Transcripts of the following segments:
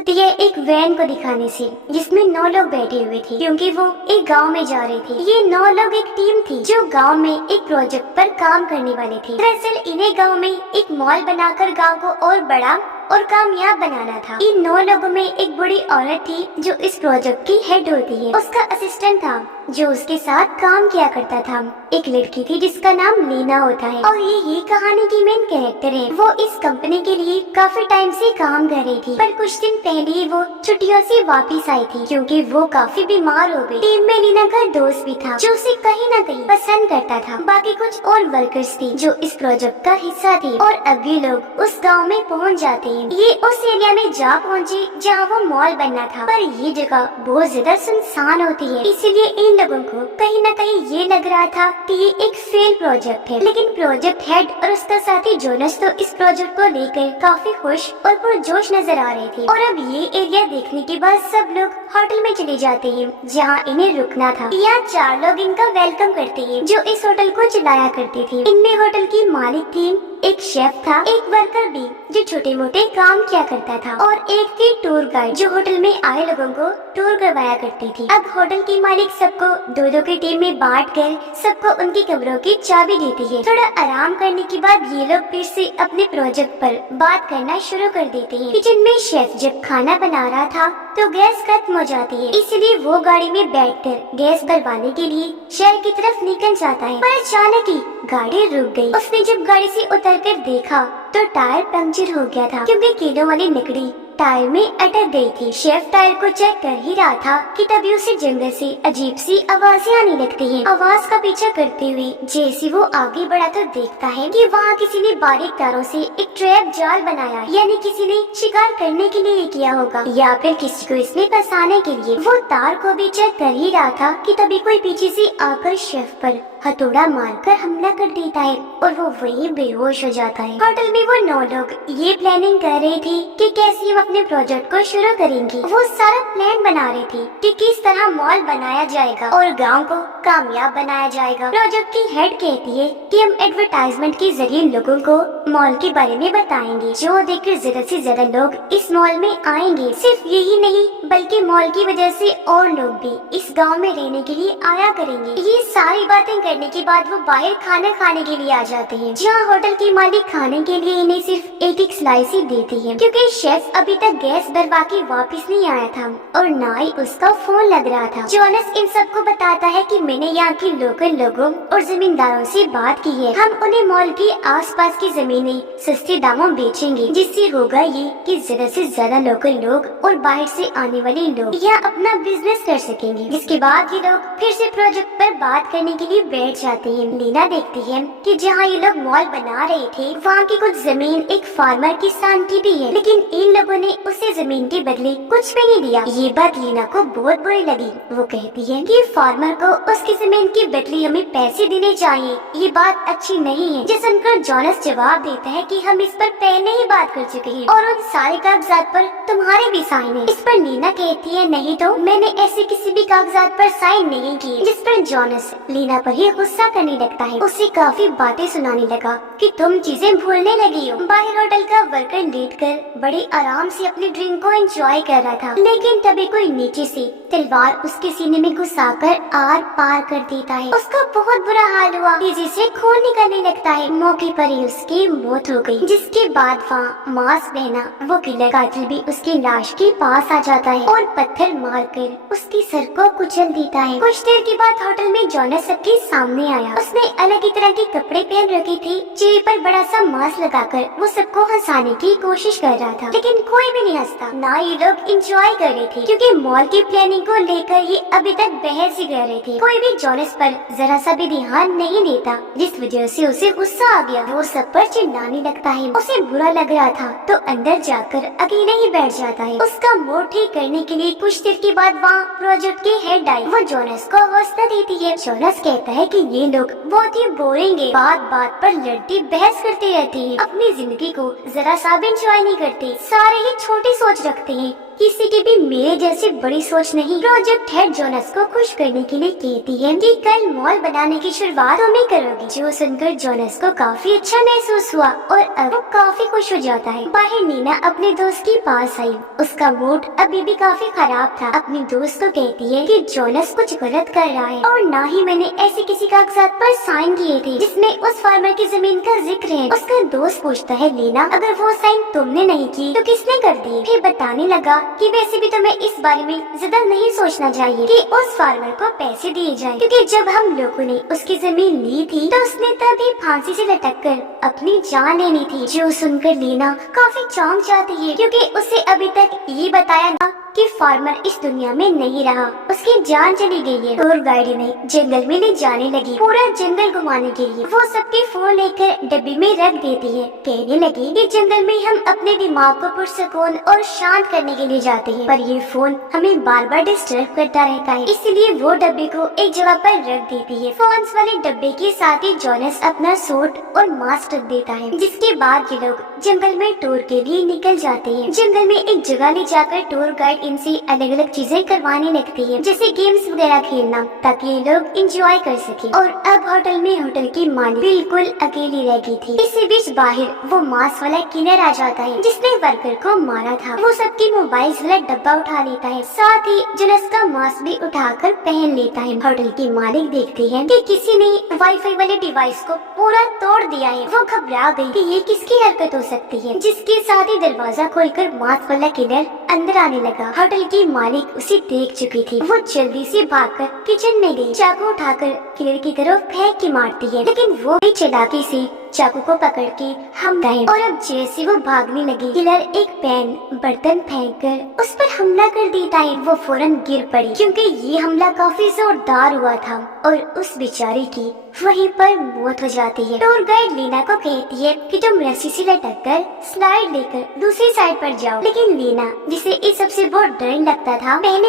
होती है एक वैन को दिखाने से, जिसमें 9 लोग बैठे हुए थे क्योंकि वो एक गांव में जा रहे थे। ये 9 लोग एक टीम थी जो गांव में एक प्रोजेक्ट पर काम करने वाले थे। दरअसल इन्हें गांव में एक मॉल बनाकर गांव को और बड़ा और कामयाब बनाना था। इन 9 लोगों में एक बूढ़ी औरत थी जो इस प्रोजेक्ट की हेड होती है। उसका असिस्टेंट था जो उसके साथ काम किया करता था। एक लड़की थी जिसका नाम लीना होता है और ये कहानी की मेन कैरेक्टर है। वो इस कंपनी के लिए काफी टाइम से काम कर रही थी, पर कुछ दिन पहले ही वो छुट्टियों से वापस आई थी क्योंकि वो काफी बीमार हो गई। टीम में लीना का दोस्त भी था जो उसे कहीं न कहीं पसंद करता था। बाकी कुछ और वर्कर्स थे जो इस प्रोजेक्ट का हिस्सा थे और अब ये लोग उस गाँव में पहुँच जाते हैं। ये उस एरिया में जा पहुँचे जहाँ वो मॉल बनना था, पर ये जगह बहुत ज्यादा सुनसान होती है, इसीलिए इन लोगों को कहीं न कहीं ये लग रहा था कि ये एक फेल प्रोजेक्ट है। लेकिन प्रोजेक्ट हेड और उसका साथी जोनस तो इस प्रोजेक्ट को लेकर काफी खुश और पुरजोश नजर आ रहे थे। और अब ये एरिया देखने के बाद सब लोग होटल में चले जाते हैं जहाँ इन्हें रुकना था। यहाँ 4 लोग इनका वेलकम करते हैं जो इस होटल को चलाया करते थे। इनमें होटल की मालिक थी, एक शेफ था, एक वर्कर भी जो छोटे मोटे काम किया करता था और एक थी टूर गाइड जो होटल में आए लोगों को टूर करवाया करती थी। अब होटल की मालिक सबको 2-2 की टीम में बांट कर सबको उनके कमरों की चाबी देती है। थोड़ा आराम करने के बाद ये लोग फिर से अपने प्रोजेक्ट पर बात करना शुरू कर देते हैं। किचन में शेफ जब खाना बना रहा था तो गैस खत्म हो जाती है, इसलिए वो गाड़ी में बैठकर गैस भरवाने के लिए शहर की तरफ निकल जाता है। पर अचानक ही गाड़ी रुक गई। उसने जब गाड़ी से उतरकर देखा तो टायर पंक्चर हो गया था क्योंकि कीलों वाली लकड़ी टायर में अटक गई थी। शेफ टायर को चेक कर ही रहा था कि तभी उसे जंगल से अजीब सी आवाजें आने लगती हैं। आवाज का पीछा करते हुए जैसे वो आगे बढ़ा तो देखता है कि वहाँ किसी ने बारीक तारों से एक ट्रैप जाल बनाया, यानी किसी ने शिकार करने के लिए किया होगा या फिर किसी को इसमें फंसाने के लिए। वो तार को भी चेक कर ही रहा था कि तभी कोई पीछे से आकर शेफ पर हथौड़ा मारकर हमला कर देता है और वो वहीं बेहोश हो जाता है। होटल में वो 9 लोग ये प्लानिंग कर रहे थे कि कैसे हम अपने प्रोजेक्ट को शुरू करेंगे। वो सारा प्लान बना रहे थे कि किस तरह मॉल बनाया जाएगा और गांव को कामयाब बनाया जाएगा। प्रोजेक्ट की हेड कहती है कि हम एडवर्टाइजमेंट के जरिए लोगों को मॉल के बारे में बताएंगे, जो देखकर ज्यादा से ज्यादा लोग इस मॉल में आएंगे। सिर्फ यही नहीं बल्कि मॉल की वजह से और लोग भी इस गाँव में रहने के लिए आया करेंगे। ये सारी बातें करने के बाद वो बाहर खाना खाने के लिए आ जाते हैं, जहाँ होटल की मालिक खाने के लिए इन्हें सिर्फ एक स्लाइस ही देती है क्योंकि शेफ अभी तक गैस भरवा के वापस नहीं आया था और ना ही उसका फोन लग रहा था। जोनस इन सबको बताता है कि मैंने यहाँ के लोकल लोगों और जमींदारों से बात की है, हम उन्हें मॉल के आसपास की जमीनें सस्ते दामों बेचेंगे, जिससे होगा ये कि ज्यादा से ज्यादा लोकल लोग और बाहर से आने वाले लोग यहाँ अपना बिजनेस कर सकेंगे। जिसके बाद ये लोग फिर से प्रोजेक्ट पर बात करने के लिए बैठ जाते हैं। लीना देखती है कि जहाँ ये लोग मॉल बना रहे थे वहाँ की कुछ जमीन एक फार्मर किसान की भी है, लेकिन इन लोगों ने उसे जमीन के बदले कुछ भी नहीं दिया। ये बात लीना को बहुत बुरी लगी। वो कहती है कि फार्मर को उसकी जमीन के बदले हमें पैसे देने चाहिए, ये बात अच्छी नहीं है। जिस सुनकर जोनस जवाब देता है कि हम इस पर पहले ही बात कर चुके हैं और उन सारे कागजात पर तुम्हारे भी साइन है। इस पर लीना कहती है नहीं तो मैंने ऐसे किसी भी कागजात पर साइन नहीं किए। जिस पर जोनस लीना पर ही गुस्सा करने लगता है, उसे काफी बातें सुनाने लगा कि तुम चीजें भूलने लगी हो। बाहर होटल का वर्कर लेटकर बड़े आराम से अपनी ड्रिंक को एंजॉय कर रहा था, लेकिन तभी कोई नीचे से तलवार उसके सीने में घुसाकर आर पार कर देता है। उसका बहुत बुरा हाल हुआ, तेजी से खून निकलने लगता है। मौके पर ही उसकी मौत हो गई। जिसके बाद वहाँ मास्क पहना वो किलर कातिल भी उसकी लाश के पास आ जाता है और पत्थर मारकर उसके सर को कुचल देता है। कुछ देर के बाद होटल में जोनस सबके सामने आया। उसने अलग ही तरह के कपड़े पहन रखे थे, चेहरे पर बड़ा सा मास्क लगाकर वो सबको हंसाने की कोशिश कर रहा था, लेकिन कोई भी नहीं हंसता, ना ये लोग एंजॉय कर रहे थे क्योंकि मॉल की प्लानिंग को लेकर ये अभी तक बहस ही कर रहे थे। कोई भी जोनस पर जरा सा भी ध्यान नहीं देता, जिस वजह से उसे गुस्सा आ गया। वो सब पर चिल्लाने लगता है। उसे बुरा लग रहा था तो अंदर जाकर अकेले ही बैठ जाता है। उसका मूड ठीक करने के लिए कुछ देर के बाद वहाँ प्रोजेक्ट की हेड आई। वो जोनस को हौसला देती है। जोनस कहता है कि ये लोग बहुत ही बोरिंग है, बात बात पर लड़ती बहस करते रहते हैं, अपनी जिंदगी को जरा सा भी एंजॉय नहीं करते, सारे ही छोटी सोच रखते हैं। किसी की भी मेरे जैसी बड़ी सोच नहीं। प्रोजेक्ट हेड जोनस को खुश करने के लिए कहती है कि कल मॉल बनाने की शुरुआत तुम ही करोगी। जो सुनकर जोनस को काफी अच्छा महसूस हुआ और अब वो काफी खुश हो जाता है। बाहर नीना अपने दोस्त के पास आई। उसका मूड अभी भी काफी खराब था। अपनी दोस्त को कहती है कि जोनस कुछ गलत कर रहा है और ना ही मैंने ऐसे किसी कागजात पर साइन किए थे जिसमें उस फार्मर की जमीन का जिक्र है। उसका दोस्त पूछता है लीना, अगर वो साइन तुमने नहीं की तो किसने कर दी? फिर बताने लगा कि वैसे भी तुम्हें इस बारे में ज्यादा नहीं सोचना चाहिए कि उस फार्मर को पैसे दिए जाएं, क्योंकि जब हम लोगों ने उसकी जमीन ली थी तो उसने तभी फांसी से लटक कर अपनी जान लेनी थी। जो सुनकर लीना काफी चौंक जाती है, क्योंकि उसे अभी तक ये बताया ना कि फार्मर इस दुनिया में नहीं रहा, उसकी जान चली गई है। टूर गाइड ने जंगल में ले जाने लगी, पूरा जंगल घुमाने के लिए। वो सबके फोन लेकर डब्बी में रख देती है। कहने लगी कि जंगल में हम अपने दिमाग को पुरसकून और शांत करने के लिए जाते हैं, पर ये फोन हमें बार बार डिस्टर्ब करता रहता है, इसलिए वो डब्बे को एक जगह पर रख देती है। फोन वाले डब्बे के साथ ही जोनस अपना सूट और मास्क रख देता है, जिसके बाद ये लोग जंगल में टूर के लिए निकल जाते हैं। जंगल में एक जगह ले जाकर टूर गाइड इनसे अलग अलग चीजें करवाने लगती है, जैसे गेम्स वगैरह खेलना, ताकि ये लोग एंजॉय कर सके। और अब होटल की मालिक बिल्कुल अकेली रह गई थी। इसी बीच बाहर वो मास्क वाला किलर आ जाता है जिसने वर्कर को मारा था। वो सबकी मोबाइल वाला डब्बा उठा लेता है, साथ ही जोनस का मास्क भी उठाकर पहन लेता है। होटल की मालिक देखती है कि किसी ने वाईफाई वाले डिवाइस को पूरा तोड़ दिया है। वो घबरा गई कि ये किसकी हरकत हो सकती है, जिसके साथ ही दरवाजा खोलकर मास्क वाला किलर अंदर आने लगा। होटल की मालिक उसे देख चुकी थी। वो जल्दी से भागकर किचन में गई, चाकू उठाकर किलर की तरफ फेंक के मारती है, लेकिन वो भी चालाकी से चाकू को पकड़ के हमला है। और अब जैसे वो भागने लगी, किलर एक पैन बर्तन फेंककर उस पर हमला कर देता है। वो फौरन गिर पड़ी, क्योंकि ये हमला काफी जोरदार हुआ था और उस बेचारी की वहीं पर मौत हो जाती है। टूर गाइड लीना को कहती है कि तुम रस्सी से लटककर स्लाइड लेकर दूसरी साइड पर जाओ, लेकिन लीना, जिसे इस सबसे बहुत डर लगता था, पहले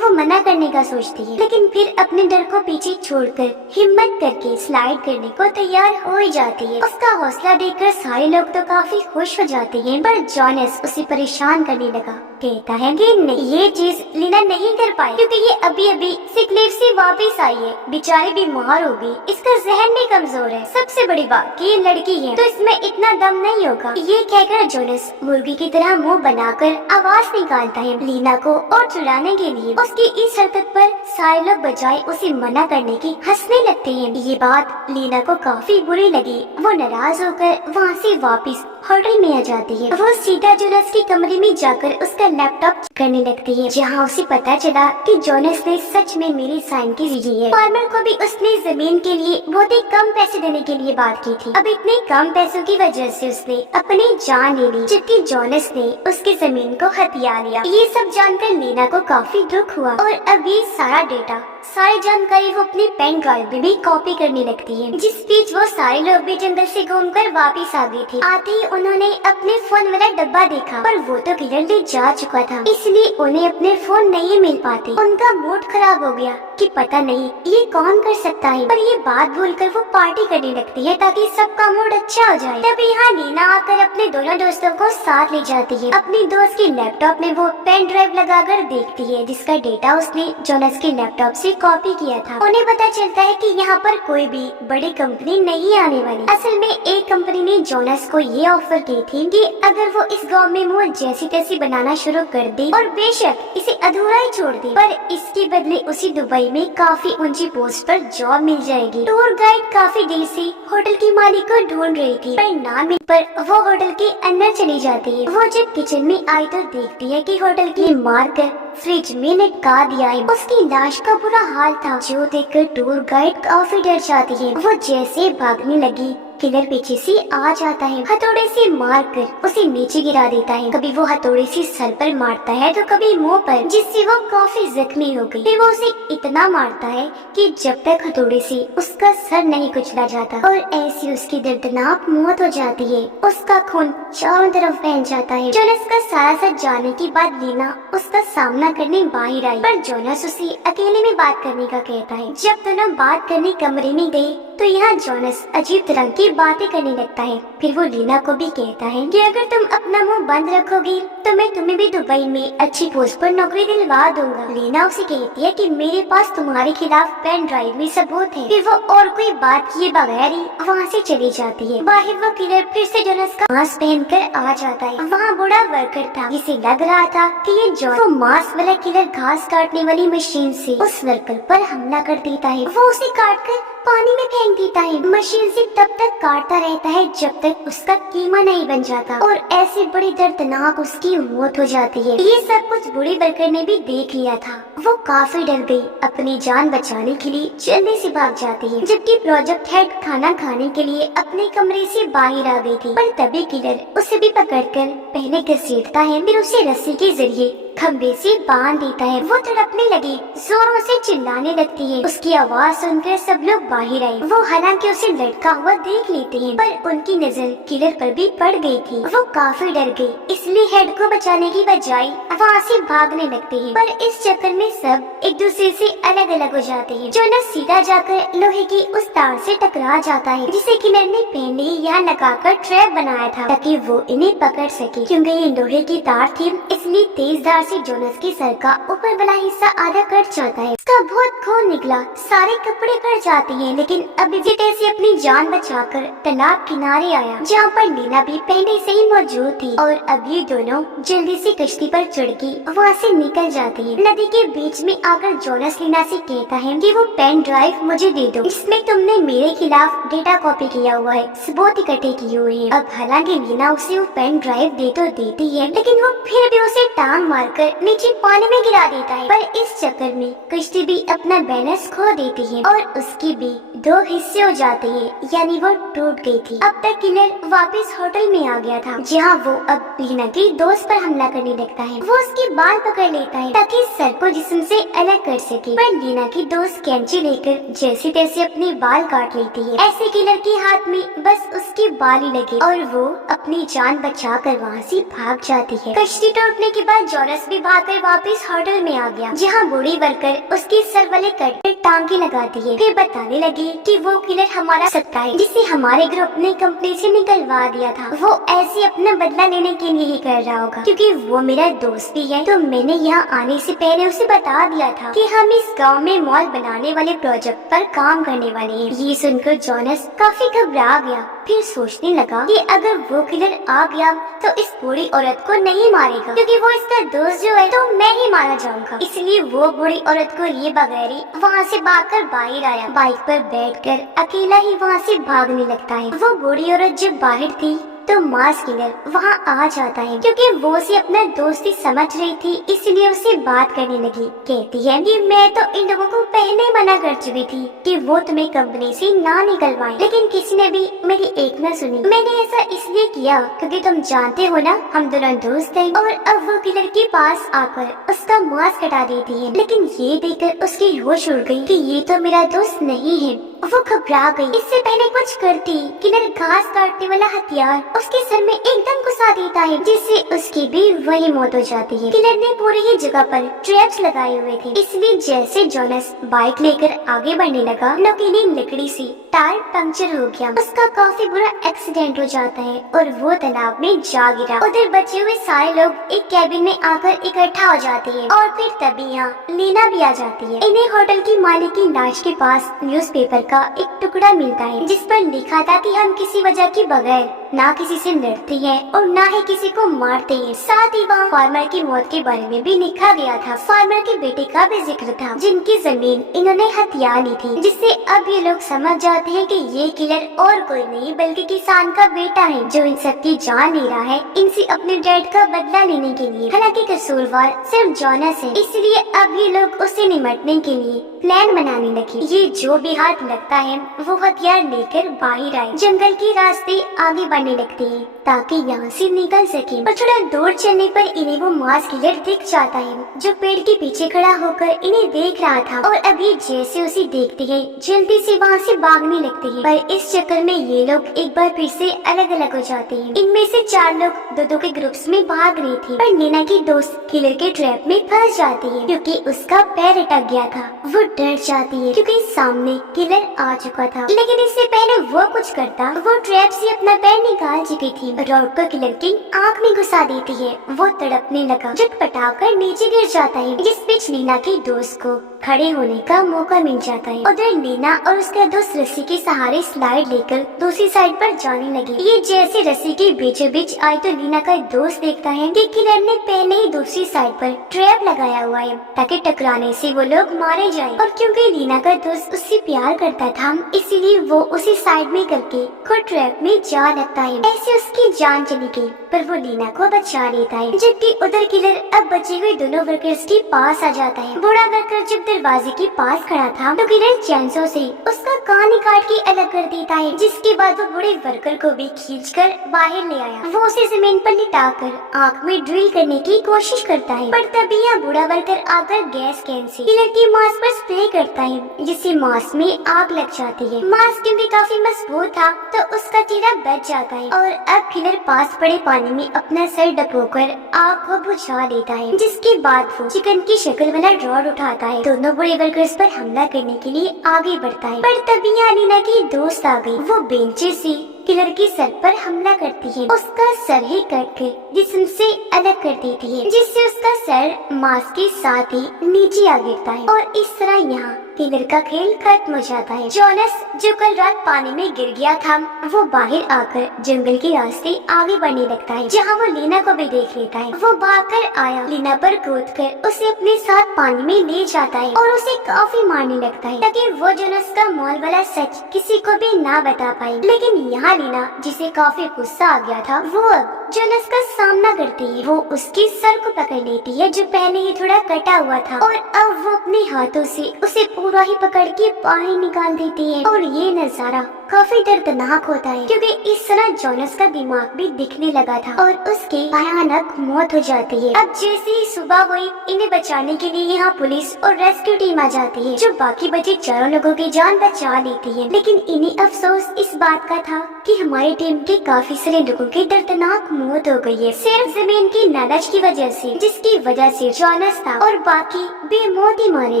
वो मना करने का सोचती है, लेकिन फिर अपने डर को पीछे छोड़कर हिम्मत करके स्लाइड करने को तैयार हो ही जाती है। उसका हौसला देखकर सारे लोग तो काफी खुश हो जाते हैं, पर जोनस उसे परेशान करने लगा। कहता है कि नहीं, ये चीज लीना नहीं कर पाई, क्योंकि ये अभी अभी सिक लीव से वापस आई है, बेचारी बीमार हो गई, इसका जहन भी कमजोर है। सबसे बड़ी बात कि ये लड़की है, तो इसमें इतना दम नहीं होगा। ये कहकर जोनस मुर्गी की तरह मुंह बनाकर आवाज निकालता है लीना को और चुराने के लिए। उसकी इस हरकत पर सारे लोग बजाय उसे मना करने की हंसने लगते हैं। ये बात लीना को काफी बुरी लगी। वो नाराज होकर वहाँ से वापस होटल में आ जाती है। वो सीधा जोनस के कमरे में जाकर उसका लैपटॉप करने लगती है, जहाँ उसे पता चला कि जोनस ने सच में मेरी साइन की है। फार्मर को भी उसने जमीन के लिए बहुत ही कम पैसे देने के लिए बात की थी। अब इतने कम पैसों की वजह से उसने अपनी जान ले ली, जबकि जोनस ने उसकी जमीन को हथिया लिया। ये सब जानकर लीना को काफी दुख हुआ और अब ये सारा डेटा, सारी जानकारी वो अपने पेन ड्राइव में भी कॉपी करने लगती है। जिस बीच वो सारे लोग भी जंगल से घूमकर वापस आ गए थे। आते ही उन्होंने अपने फोन वाला डब्बा देखा, पर वो तो किलर ले जा चुका था, इसलिए उन्हें अपने फोन नहीं मिल पाते। उनका मूड खराब हो गया कि पता नहीं ये कौन कर सकता है, पर ये बात भूलकर वो पार्टी करने लगती है ताकि सबका मूड अच्छा हो जाए। तब यहाँ लीना आकर अपने दोनों दोस्तों को साथ ले जाती है। अपनी दोस्त के लैपटॉप में वो पेन ड्राइव लगाकर देखती है, जिसका डेटा उसने जोनस के लैपटॉप से कॉपी किया था। उन्हें पता चलता है कि यहाँ पर कोई भी बड़ी कंपनी नहीं आने वाली। असल में एक कंपनी ने जोनस को ये ऑफर की थी कि अगर वो इस गांव में मुंह जैसी तैसी बनाना शुरू कर दे और बेशक इसे अधूरा ही छोड़ दे, पर इसके बदले उसे दुबई में काफी ऊंची पोस्ट पर जॉब मिल जाएगी। टूर गाइड काफी देर से होटल की मालिक को ढूंढ रही थी, पर ना मिल पर वो होटल के अंदर चली जाती है। वो जब किचन में आई तो देखती है कि होटल की मारकर फ्रिज में लटका दिया है। उसकी लाश का बुरा हाल था, जो देखकर टूर गाइड काफी डर जाती है। वो जैसे भागने लगी, किलर पीछे से आ जाता है, हथौड़े से मारकर उसे नीचे गिरा देता है। कभी वो हथौड़े से सर पर मारता है तो कभी मुंह पर, जिससे वो काफी जख्मी हो गई। फिर वो उसे इतना मारता है कि जब तक हथौड़े से उसका सर नहीं कुचला जाता, और ऐसी उसकी दर्दनाक मौत हो जाती है। उसका खून चारों तरफ फैल जाता है। जोनस का सारा सच जानने के बाद लीना उसका सामना करने बाहर आई, पर जोनस उसे अकेले में बात करने का कहता है। जब दोनों बात करने कमरे में गए तो यहाँ जोनस अजीब तरह की बातें करने लगता है। फिर वो लीना को भी कहता है कि अगर तुम अपना मुंह बंद रखोगी तो मैं तुम्हें भी दुबई में अच्छी पोस्ट पर नौकरी दिलवा दूंगा। लीना उसे कहती है कि मेरे पास तुम्हारे खिलाफ पेन ड्राइव में सबूत है। फिर वो और कोई बात किए बगैर ही वहाँ से चली जाती है। बाहर वो किलर फिर से जोनस का मास्क पहन कर आ जाता है। वहाँ बूढ़ा वर्कर था जिसे लग रहा था कि ये जोनस वो मास्क वाला किलर घास काटने वाली मशीन से उस वर्कर पर हमला कर देता है। वो उसे काट कर पानी में फेंक देता है। मशीन से तब तक काटता रहता है जब तक उसका कीमा नहीं बन जाता और ऐसे बड़ी दर्दनाक उसकी मौत हो जाती है। ये सब कुछ बूढ़े वर्कर ने भी देख लिया था। वो काफी डर गई, अपनी जान बचाने के लिए जल्दी से भाग जाती है, जबकि प्रोजेक्ट हेड खाना खाने के लिए अपने कमरे से बाहर आ गई थी। पर तभी किलर उसे भी पकड़कर पहले घसीटता है, फिर उसे रस्सी के जरिए खंबे से बांध देता है। वो तड़पने लगी, जोरों से चिल्लाने लगती है। उसकी आवाज सुनकर सब लोग बाहर आए। वो हालांकि उसे लटका हुआ देख लेते हैं, पर उनकी नजर किलर पर भी पड़ गई थी। वो काफी डर गई, इसलिए हेड को बचाने की बजाय वहाँ से भागने लगते हैं। पर इस चक्कर में सब एक दूसरे से अलग अलग हो जाते हैं। जोनस सीधा जाकर लोहे की उस तार से टकरा जाता है जिसे किलर ने पहले ही यहाँ लगाकर ट्रैप बनाया था ताकि वो इन्हें पकड़ सके। क्योंकि ये लोहे की तार थी, इसलिए तेज धार से जोनस के सर का ऊपर वाला हिस्सा आधा कट जाता है। उसका बहुत खून निकला, सारे कपड़े कट जाते हैं, लेकिन अभी भी से अपनी जान बचाकर तालाब किनारे आया जहाँ पर लीना भी पहले से ही मौजूद थी। और अब ये दोनों जल्दी से कश्ती पर चढ़ के वहाँ से निकल जाती है। नदी के बीच में आकर जोनस लीना से कहता है कि वो पेन ड्राइव मुझे दे दो, इसमें तुमने मेरे खिलाफ डेटा कॉपी किया हुआ है, सबूत इकट्ठे किए हुए हैं। अब हालांकि लीना उसे वो पेन ड्राइव दे तो देती है, लेकिन वो फिर भी उसे टांग मारकर नीचे पानी में गिरा देता है। पर इस चक्कर में कश्ती भी अपना बैलेंस खो देती है और उसकी भी दो हिस्से हो जाते हैं, यानी वो टूट गई थी। अब तक किलर वापस होटल में आ गया था जहाँ वो अब लीना के दोस्त पर हमला करने लगता है। वो उसके बाल पकड़ लेता है ताकि सर को जिस्म से अलग कर सके, पर लीना की दोस्त कैंची लेकर जैसे तैसे अपने बाल काट लेती है। ऐसे किलर के हाथ में बस उसके बाल ही लगे और वो अपनी जान बचाकर वहाँ से भाग जाती है। कश्ती टूटने के बाद जोनस भी भागकर वापस होटल में आ गया जहाँ बूढ़ी वर्कर उसके सर वाले कट पे टांगे लगाती है। फिर बताने लगी कि वो किलर हमारा सत्ता है जिसे हमारे ग्रुप ने कंपनी से निकलवा दिया था। वो ऐसे अपना बदला लेने के लिए ही कर रहा होगा, क्योंकि वो मेरा दोस्त भी है। तो मैंने यहाँ आने से पहले उसे बता दिया था कि हम इस गांव में मॉल बनाने वाले प्रोजेक्ट पर काम करने वाले हैं। ये सुनकर जोनस काफी घबरा गया, फिर सोचने लगा कि अगर वो किलर आ गया तो इस बूढ़ी औरत को नहीं मारेगा, क्योंकि वो इसका दोस्त जो है तो मैं ही मारा जाऊंगा। इसलिए वो बूढ़ी औरत को लिए बगैर ही वहाँ से भागकर बाहर आया। बाइक पर बैठकर अकेला ही वहाँ से भागने लगता है। वो बूढ़ी औरत जब बाहर थी तो मास्क किलर वहाँ आ जाता है, क्योंकि वो उसे अपना दोस्ती समझ रही थी, इसलिए उसे बात करने लगी। कहती है कि मैं तो इन लोगों को पहले मना कर चुकी थी कि वो तुम्हें कंपनी से ना निकलवाएं, लेकिन किसी ने भी मेरी एक न सुनी। मैंने ऐसा इसलिए किया क्योंकि तुम जानते हो ना हम दोनों दोस्त हैं। और अब वो किलर के पास आकर उसका मास्क हटा देती है, लेकिन ये देखकर उसकी होश उड़ गई कि ये तो मेरा दोस्त नहीं है। वो घबरा गई। इससे पहले कुछ करती किलर घास काटने वाला हथियार उसके सर में एकदम घुसा देता है, जिससे उसकी भी वही मौत हो जाती है। किलर ने पूरी ही जगह पर ट्रैप्स लगाए हुए थे, इसलिए जैसे जोनस बाइक लेकर आगे बढ़ने लगा, नुकीली लकड़ी से टायर पंक्चर हो गया। उसका काफी बुरा एक्सीडेंट हो जाता है और वो तालाब में जा गिरा। उधर बचे हुए सारे लोग एक कैबिन में आकर इकट्ठा हो जाते हैं और फिर तभी यहाँ लीना भी आ जाती है। इन्हें होटल की मालिक की लाश के पास न्यूज़पेपर का एक टुकड़ा मिलता है जिस पर लिखा था कि हम किसी वजह के बगैर ना किसी से लड़ते हैं और ना ही किसी को मारते हैं। साथ ही वहाँ फार्मर की मौत के बारे में भी लिखा गया था। फार्मर के बेटे का भी जिक्र था जिनकी जमीन इन्होंने हथिया ली थी, जिससे अब ये लोग समझ जाते हैं कि ये किलर और कोई नहीं बल्कि किसान का बेटा है जो इन सबकी जान ले रहा है इनसे अपने डैड का बदला लेने के लिए। हालांकि कसूरवार सिर्फ जोनस है, इसलिए अब ये लोग उससे निपटने के लिए प्लान बनाने लगे। ये जो भी हाथ लगता है वो हथियार लेकर बाहर आए। जंगल के रास्ते आगे बढ़ने लगते हैं ताकि यहाँ से निकल सके। और थोड़ा दूर चलने पर इन्हें वो मास्क किलर दिख जाता है जो पेड़ के पीछे खड़ा होकर इन्हें देख रहा था। और अभी जैसे उसे देखते हैं जल्दी से वहाँ से भागने लगते हैं, पर इस चक्कर में ये लोग एक बार फिर से अलग अलग हो जाते हैं। इनमें से 4 लोग दो के ग्रुप्स में भाग रहे थे, पर लीना की दोस्त किलर के ट्रैप में फंस जाती है क्योंकि उसका पैर अटक गया था। वो डर जाती है क्योंकि सामने किलर आ चुका था, लेकिन इससे पहले वो कुछ करता वो ट्रैप से अपना पैर निकाल चुकी थी। रॉड को किलर की आँख में घुसा देती है। वो तड़पने लगा, झटपटाकर नीचे गिर जाता है, जिस बीच नीना के दोस्त को खड़े होने का मौका मिल जाता है। उधर नीना और उसका दोस्त रस्सी के सहारे स्लाइड लेकर दूसरी साइड पर जाने लगे। ये जैसे रस्सी के बीचों बीच आई तो नीना का दोस्त देखता है कि किलर ने पहले ही दूसरी साइड पर ट्रैप लगाया हुआ है ताकि टकराने से वो लोग मारे जाएं। और क्योंकि नीना का दोस्त उससे प्यार करता था, इसीलिए वो उसी साइड में करके खुद ट्रैप में जा लगता है। ऐसे उसकी जान चली गई, पर वो नीना को बचा लेता है। जबकि उधर किलर अब बचे हुए दोनों वर्कर्स के पास आ जाता है। बूढ़ा वर्कर जब दरवाजे के पास खड़ा था तो किलर चैनसो से उसका कान काट के अलग कर देता है, जिसके बाद वो बूढ़े वर्कर को भी खींचकर बाहर ले आया। वो उसे जमीन पर लिटाकर आँख में ड्रिल करने की कोशिश करता है, पर तभी यह बूढ़ा वर्कर आकर गैस कैन से किलर की मास्क पर स्प्रे करता है, जिससे मास्क में आग लग जाती है। मास्क क्योंकि काफी मजबूत था तो उसका चेहरा बच जाता है और अब किलर पास पड़े पानी में अपना सर डुबोकर आग को बुझा लेता है, जिसके बाद वो चिकन की शक्ल वाला रॉड उठाता है, दोनों बूढ़े वर्कर्स पर हमला करने के लिए आगे बढ़ता है। पर तभी यहाँ नीना की दोस्त आ गई। वो बेंचे से किलर के सर पर हमला करती है, उसका सर ही कट कर जिस्म से अलग कर देती है, जिससे उसका सर मास्क के साथ ही नीचे आ गिरता है और इस तरह यहाँ किलर का खेल खत्म हो जाता है। जोनस जो कल रात पानी में गिर गया था, वो बाहर आकर जंगल के रास्ते आगे बढ़ने लगता है, जहाँ वो लीना को भी देख लेता है। वो भागकर आया, लीना पर कूदकर उसे अपने साथ पानी में ले जाता है और उसे काफी मारने लगता है ताकि वो जोनस का मॉल वाला सच किसी को भी ना बता पाए। लेकिन यहाँ लीना, जिसे काफी गुस्सा आ गया था, वो अब जोनस का सामना करती है। वो उसके सर को पकड़ लेती है जो पहले ही थोड़ा कटा हुआ था, और अब वो अपने हाथों से उसे पूरा ही पकड़ के बाहर निकाल देती है। और ये नजारा काफी दर्दनाक होता है क्योंकि इस तरह जोनस का दिमाग भी दिखने लगा था और उसकी भयानक मौत हो जाती है। अब जैसे ही सुबह हुई, इन्हें बचाने के लिए यहाँ पुलिस और रेस्क्यू टीम आ जाती है, जो बाकी बचे चारों लोगों की जान बचा लेती है। लेकिन इन्हें अफसोस इस बात का था कि हमारी टीम के काफी सारे लोगों की दर्दनाक मौत हो गई है, सिर्फ जमीन की लालच की वजह से, जिसकी वजह से जोनस था और बाकी बेमौत ही मारे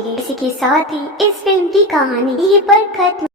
गए। इसी के साथ ही इस फिल्म की कहानी यहीं पर खत्म